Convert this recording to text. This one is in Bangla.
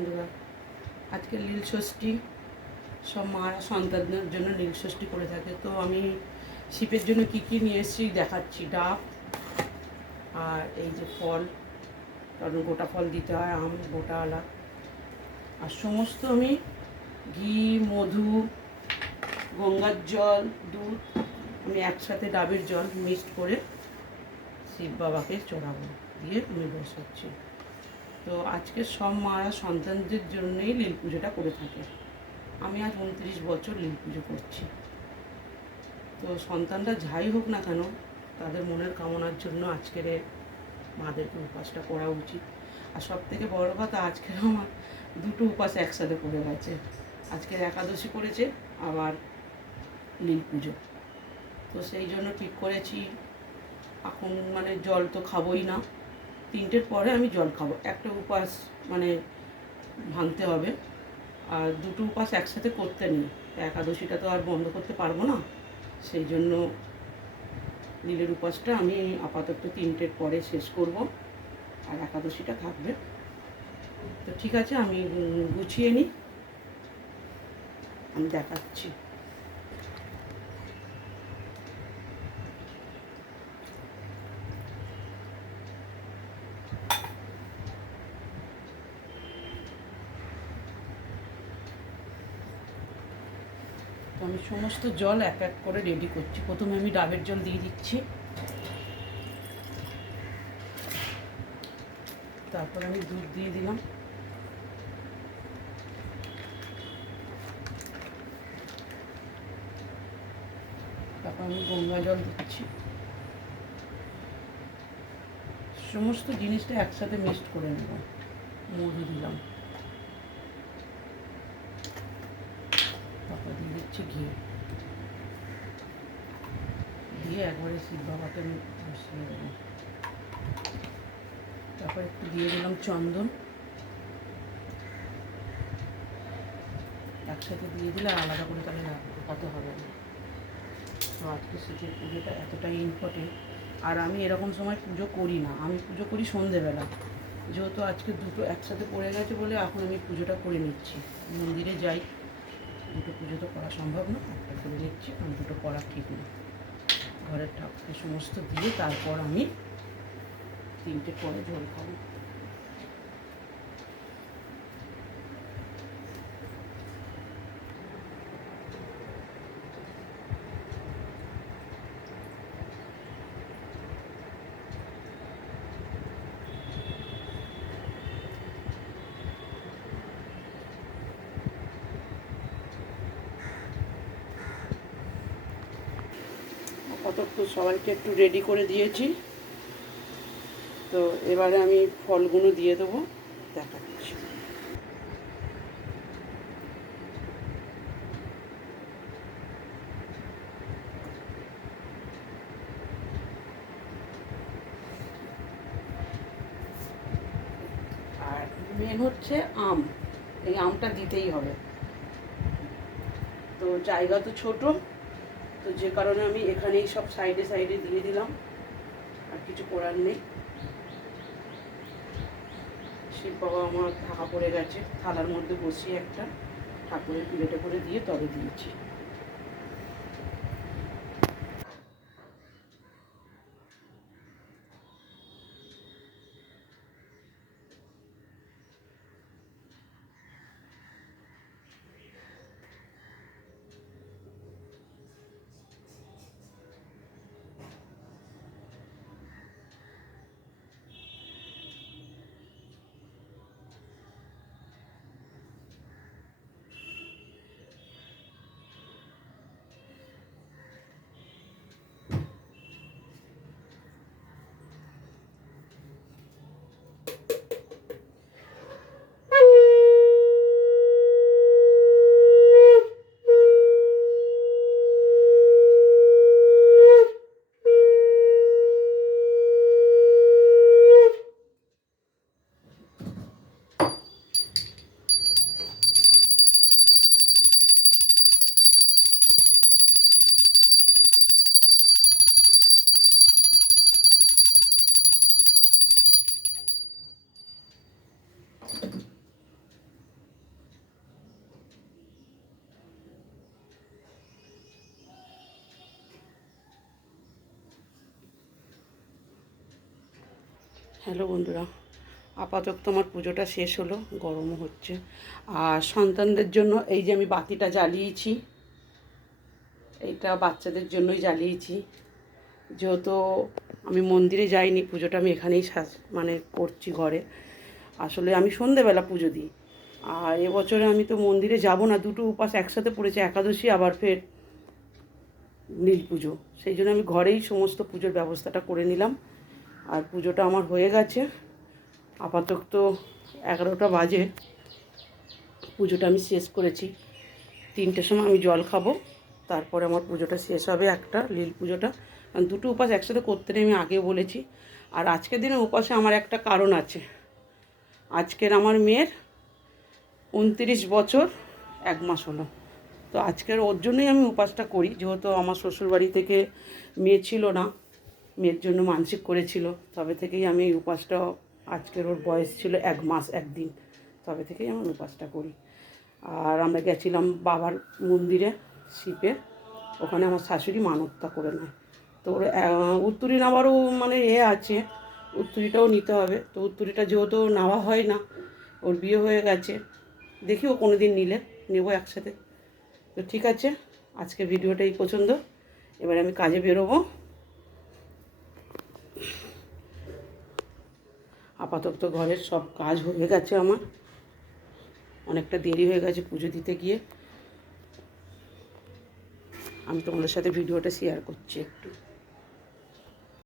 বন্ধুরা, আজকে নীল ষষ্ঠী। সব মারা সন্তানদের জন্য নীল ষষ্ঠী করে থাকে। তো আমি শিবের জন্য কি কি নিয়ে এসেছি দেখাচ্ছি। ডাব আর এই যে ফল, কারণ গোটা ফল দিতে হয়, আম গোটাওয়ালা। আর সমস্ত আমি ঘি, মধু, গঙ্গার জল, দুধ আমি একসাথে ডাবের জল মিক্সড করে শিব বাবাকে চড়াবো, দিয়ে আমি বসাচ্ছি। তো আজকে সব মারা সন্তানদের জন্যই নীল পুজোটা করে থাকে। আমি আজ 29 বছর নীল পুজো করছি। তো সন্তানরা যাই হোক না কেন, তাদের মনের কামনার জন্য আজকের মাদেরকে উপাসটা করা উচিত। আর সব থেকে বড় কথা, আজকের আমার দুটো উপাস একসাথে পড়ে গেছে। আজকের একাদশী পড়েছে, আবার নীল পুজো। তো সেই জন্য ঠিক করেছি এখন মানে জল তো খাবোই না, 3টের পরে আমি জল খাবো। একটা উপাস মানে ভাঙতে হবে, আর দুটো উপাস একসাথে করতে নেই। একাদশীটা তো আর বন্ধ করতে পারবো না, সেই জন্য নীলের উপাসটা আমি আপাতত 3টের পরে শেষ করব, আর একাদশীটা থাকবে। তো ঠিক আছে, আমি গুছিয়ে নিই, আমি দেখাচ্ছি। তো আমি সমস্ত জল এক এক করে রেডি করছি। প্রথমে আমি ডাবের জল দিয়ে দিচ্ছি, তারপর আমি দুধ দিয়ে দিলাম, তারপর আমি গঙ্গা জল দিচ্ছি। সমস্ত জিনিসটা একসাথে মিক্সড করে নেব। মধু দিলাম, তারপর দিয়ে দিচ্ছি ঘি, দিয়ে একবারে শিব বাবাকে আমি বসিয়ে দেবো। তারপর একটু দিয়ে দিলাম চন্দন, একসাথে দিয়ে দিলে আলাদা করে তাহলে রাখাতে হবে না। তো আজকে শিবের পুজোটা এতটাই ইম্পর্টেন্ট। আর আমি এরকম সময় পুজো করি না, আমি পুজো করি সন্ধেবেলা। যেহেতু আজকে দুটো একসাথে পড়ে গেছে বলে এখন আমি পুজোটা করে নিচ্ছি। মন্দিরে যাই, দুটো পুজো তো করা সম্ভব না, একটা করে নিচ্ছি, কারণ দুটো করা ঠিক না। ঘরের ঠাকুরকে সমস্ত দিয়ে তারপর আমি 3টে পরে জল খাবো। তো সবাইকে একটু রেডি করে দিয়েছি। তো এবারে আমি ফলগুলো দিয়ে দেবো, দেখাচ্ছি। আর মেন হচ্ছে আম, এই আমটা দিতেই হবে। তো জায়গা তো ছোট, তো যে কারণে আমি এখানেই সব সাইডে সাইডে দিয়ে দিলাম, আর কিছু করার নেই। শিব বাবা আমার ঢাকা পড়ে গেছে, থালার মধ্যে বসিয়ে একটা ঠাকুরের প্লেটে করে দিয়ে তবে দিয়েছি। হ্যালো বন্ধুরা, আপাতত আমার পুজোটা শেষ হলো, গরমও হচ্ছে। আর সন্তানদের জন্য এই যে আমি বাতিটা জ্বালিয়েছি, এইটা বাচ্চাদের জন্যই জ্বালিয়েছি। যেহেতু আমি মন্দিরে যাইনি, পুজোটা আমি এখানেই মানে করছি ঘরে। আসলে আমি সন্ধেবেলা পুজো দিই। আর এবছরে আমি তো মন্দিরে যাব না, দুটো উপাস একসাথে পড়েছে, একাদশী আবার ফের নীল পুজো। সেই জন্য আমি ঘরেই সমস্ত পুজোর ব্যবস্থাটা করে নিলাম। আর পুজোটা আমার হয়ে গেছে। আপাতত 11টা বাজে, পুজোটা আমি শেষ করেছি। 3টের সময় আমি জল খাবো, তারপরে আমার পুজোটা শেষ হবে, একটা লীল পুজোটা। কারণ দুটো উপাস একসাথে করতে নেই, আমি আগে বলেছি। আর আজকের দিনে উপাসে আমার একটা কারণ আছে। আজকের আমার মেয়ের 29 বছর 1 মাস হলো। তো আজকের ওর জন্যই আমি উপাসটা করি, যেহেতু আমার শ্বশুরবাড়ি থেকে মেয়ে ছিল না, মেয়ের জন্য মানসিক করেছিল। তবে থেকেই আমি এই উপাসটা, আজকের ওর বয়স ছিল 1 মাস 1 দিন, তবে থেকেই আমি উপাসটা করি। আর আমরা গেছিলাম বাবার মন্দিরে শিবের, ওখানে আমার শাশুড়ি মানতটা করে নেয়। তো ওর উত্তরী নেওয়ারও মানে আছে, উত্তরীটাও নিতে হবে। তো উত্তরীটা যেহেতু নেওয়া হয় না, ওর বিয়ে হয়ে গেছে, দেখি ও কোনো দিন নিলে নেবো একসাথে। তো ঠিক আছে, আজকের ভিডিওটা এই পছন্দ। এবার আমি কাজে বেরোবো। আপাতত ঘরের সব কাজ হয়ে গেছে আমার, অনেকটা দেরি হয়ে গেছে পুজো দিতে গিয়ে। আমি তোমাদের সাথে ভিডিওটা শেয়ার করছি একটু।